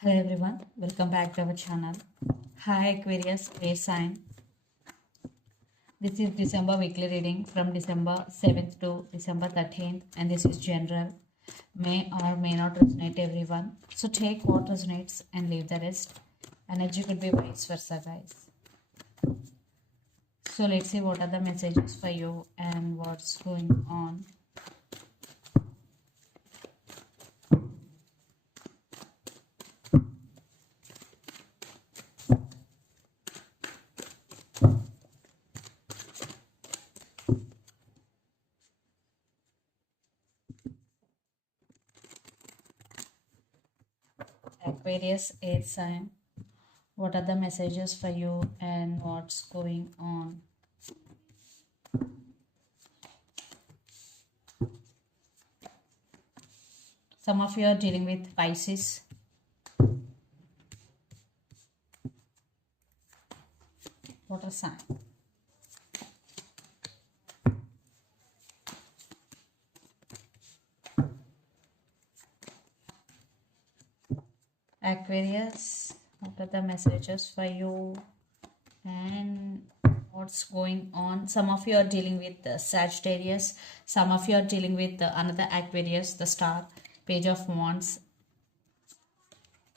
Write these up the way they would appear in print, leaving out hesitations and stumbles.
Hello everyone, welcome back to our channel. Hi Aquarius, air sign. This is December weekly reading from December 7th to December 13th, and this is general. May or may not resonate everyone. So take what resonates and leave the rest. Energy could be vice versa, guys. So let's see what are the messages for you and what's going on. Aquarius, air sign. What are the messages for you and what's going on? Some of you are dealing with Pisces. Water sign. Aquarius, what are the messages for you and what's going on? Some of you are dealing with Sagittarius, some of you are dealing with another Aquarius, the star, Page of Wands,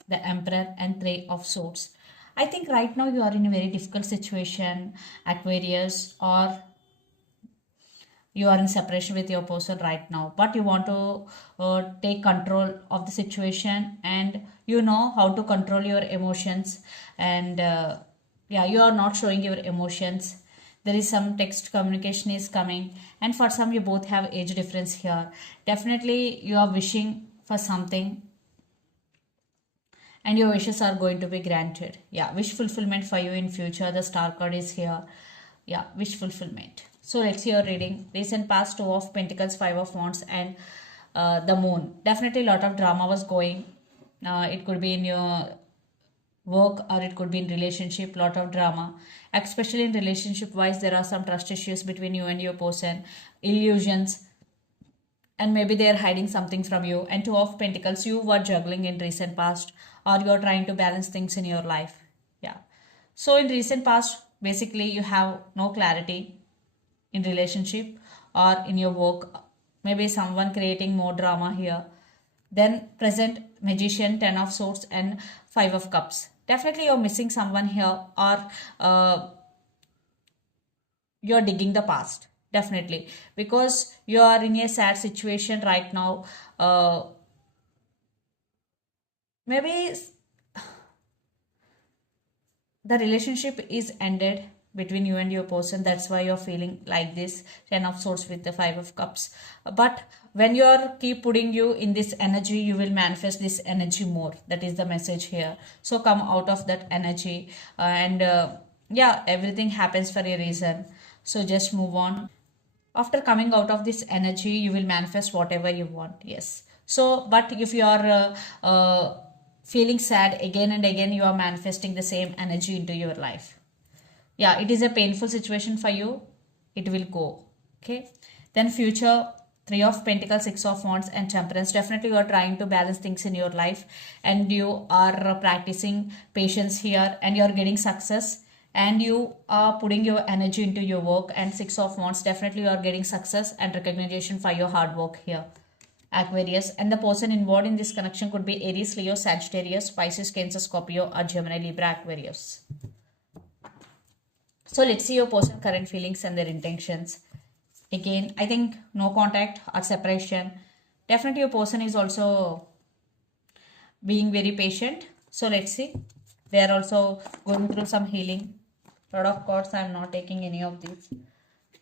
the Emperor, and Three of Swords. I think right now you are in a very difficult situation, Aquarius, or you are in separation with your person right now, but you want to take control of the situation, and you know how to control your emotions, and yeah, you are not showing your emotions. There is some text communication is coming, and for some you both have age difference here. Definitely you are wishing for something and your wishes are going to be granted. Yeah, wish fulfillment for you in future. The star card is here. Yeah, wish fulfillment. So let's see your reading. Recent past, Two of Pentacles, Five of Wands, and the Moon. Definitely a lot of drama was going. It could be in your work or it could be in relationship. Lot of drama, especially in relationship wise. There are some trust issues between you and your person, illusions, and maybe they are hiding something from you. And Two of Pentacles, you were juggling in recent past, or you are trying to balance things in your life. Yeah, so in recent past, basically you have no clarity in relationship or in your work. Maybe someone creating more drama here. Then present, Magician, Ten of Swords, and Five of Cups. Definitely you're missing someone here, or you're digging the past. Definitely, because you are in a sad situation right now. Maybe the relationship is ended between you and your person. That's why you're feeling like this. Ten of Swords with the Five of Cups. But when you're keep putting you in this energy, you will manifest this energy more. That is the message here. So come out of that energy, and yeah, everything happens for a reason. So just move on. After coming out of this energy, you will manifest whatever you want. Yes. So but if you are feeling sad again and again, you are manifesting the same energy into your life. Yeah, it is a painful situation for you. It will go. Okay. Then future, Three of Pentacles, Six of Wands, and Temperance. Definitely you are trying to balance things in your life, and you are practicing patience here, and you are getting success, and you are putting your energy into your work. And Six of Wands, definitely you are getting success and recognition for your hard work here, Aquarius. And the person involved in this connection could be Aries, Leo, Sagittarius, Pisces, Cancer, Scorpio, or Gemini, Libra, Aquarius. So let's see your person current feelings and their intentions. Again, I think no contact or separation. Definitely your person is also being very patient. So let's see. They are also going through some healing. Lot of cards, I am not taking any of these.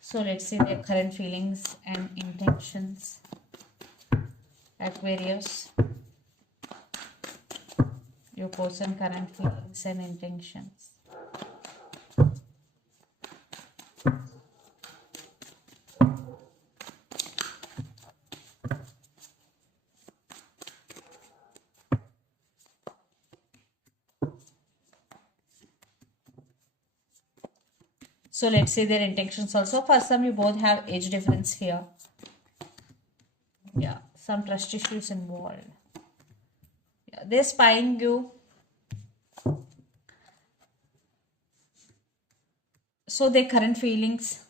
So let's see their current feelings and intentions. Aquarius, your person current feelings and intentions. So let's see their intentions also. For some, you both have age difference here. Yeah, some trust issues involved. Yeah, they're spying you. So their current feelings.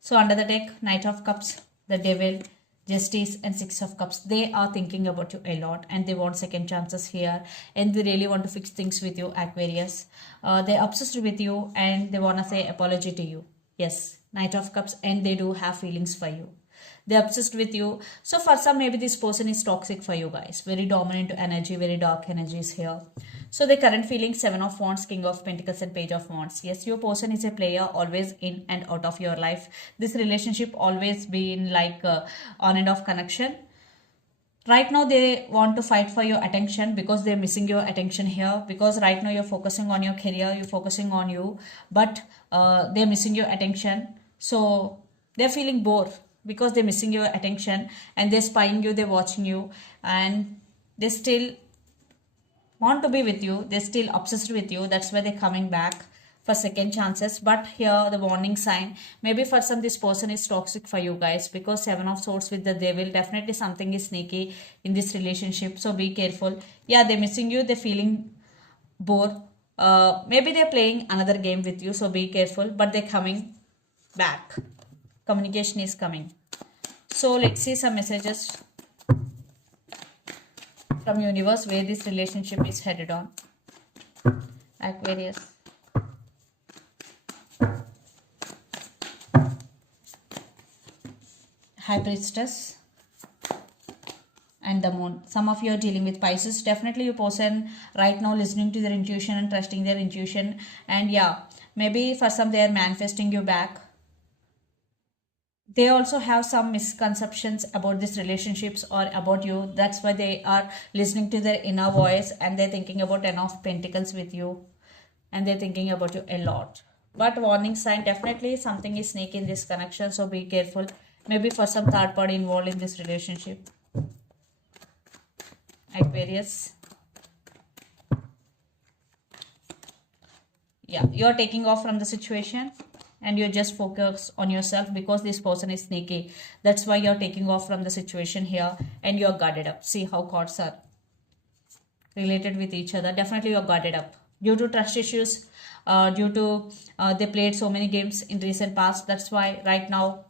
So under the deck, Knight of Cups, the Devil, Justice, and Six of Cups. They are thinking about you a lot and they want second chances here, and they really want to fix things with you, Aquarius. They're obsessed with you and they want to say apology to you. Yes, Knight of Cups, and they do have feelings for you. They're obsessed with you. So for some, maybe this person is toxic for you guys. Very dominant energy, very dark energies here. So the current feeling, Seven of Wands, King of Pentacles, and Page of Wands. Yes, your person is a player, always in and out of your life. This relationship always been like on and off connection. Right now they want to fight for your attention because they're missing your attention here, because right now you're focusing on your career, you're focusing on you, but they're missing your attention. So they're feeling bored because they're missing your attention, and they're spying you, they're watching you, and they still want to be with you, they're still obsessed with you. That's why they're coming back for second chances. But here the warning sign, maybe for some this person is toxic for you guys, because Seven of Swords with the Devil, definitely something is sneaky in this relationship, so be careful. Yeah, they're missing you, they're feeling bored. Maybe they're playing another game with you, so be careful, but they're coming back. Communication is coming. So let's see some messages from universe where this relationship is headed on. Aquarius. High Priestess and the Moon. Some of you are dealing with Pisces. Definitely your person right now listening to their intuition and trusting their intuition. And yeah, maybe for some they are manifesting you back. They also have some misconceptions about these relationships or about you. That's why they are listening to their inner voice and they're thinking about Ten of Pentacles with you. And they're thinking about you a lot. But warning sign, definitely something is sneaky in this connection, so be careful. Maybe for some third party involved in this relationship. Aquarius. Yeah, you're taking off from the situation and you just focus on yourself because this person is sneaky. That's why you're taking off from the situation here and you're guarded up. See how cards are related with each other. Definitely you're guarded up due to trust issues, due to they played so many games in recent past. That's why right now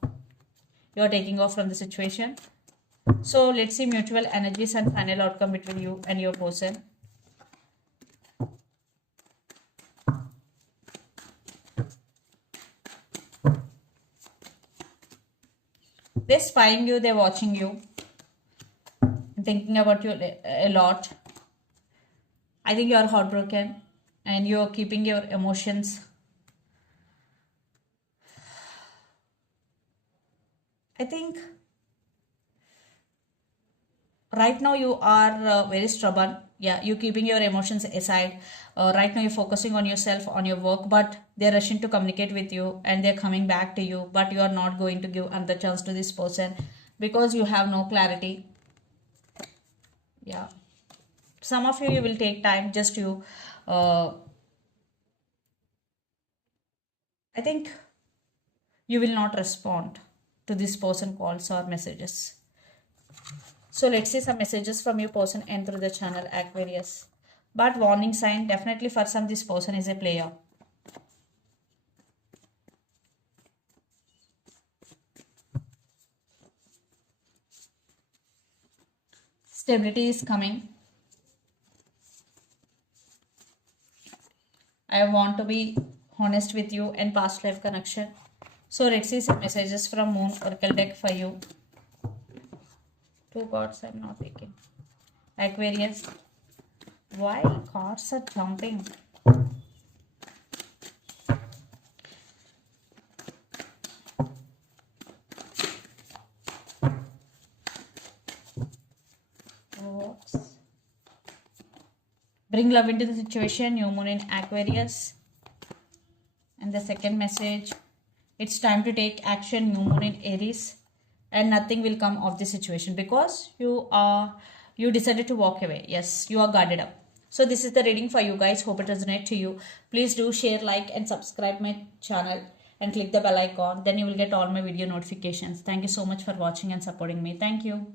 you're taking off from the situation. So let's see mutual energies and final outcome between you and your person. They're spying you, they're watching you, thinking about you a lot. I think you're heartbroken and you're keeping your emotions. I think right now you are very stubborn. Yeah, you're keeping your emotions aside. Right now you're focusing on yourself, on your work, but they're rushing to communicate with you and they're coming back to you, but you are not going to give another chance to this person because you have no clarity. Yeah, some of you will take time just to I think you will not respond to this person calls or messages. So let's see some messages from your person and through the channel, Aquarius. But warning sign, definitely for some this person is a player. Stability is coming. I want to be honest with you and past life connection. So let's see some messages from Moon Oracle deck for you. Two cards I'm not taking. Aquarius. Why cards are jumping? Bring love into the situation. New moon in Aquarius. And the second message, it's time to take action. New moon in Aries. And nothing will come of the situation because you decided to walk away. Yes, you are guarded up. So this is the reading for you guys. Hope it resonates to you. Please do share, like and subscribe my channel and click the bell icon. Then you will get all my video notifications. Thank you so much for watching and supporting me. Thank you.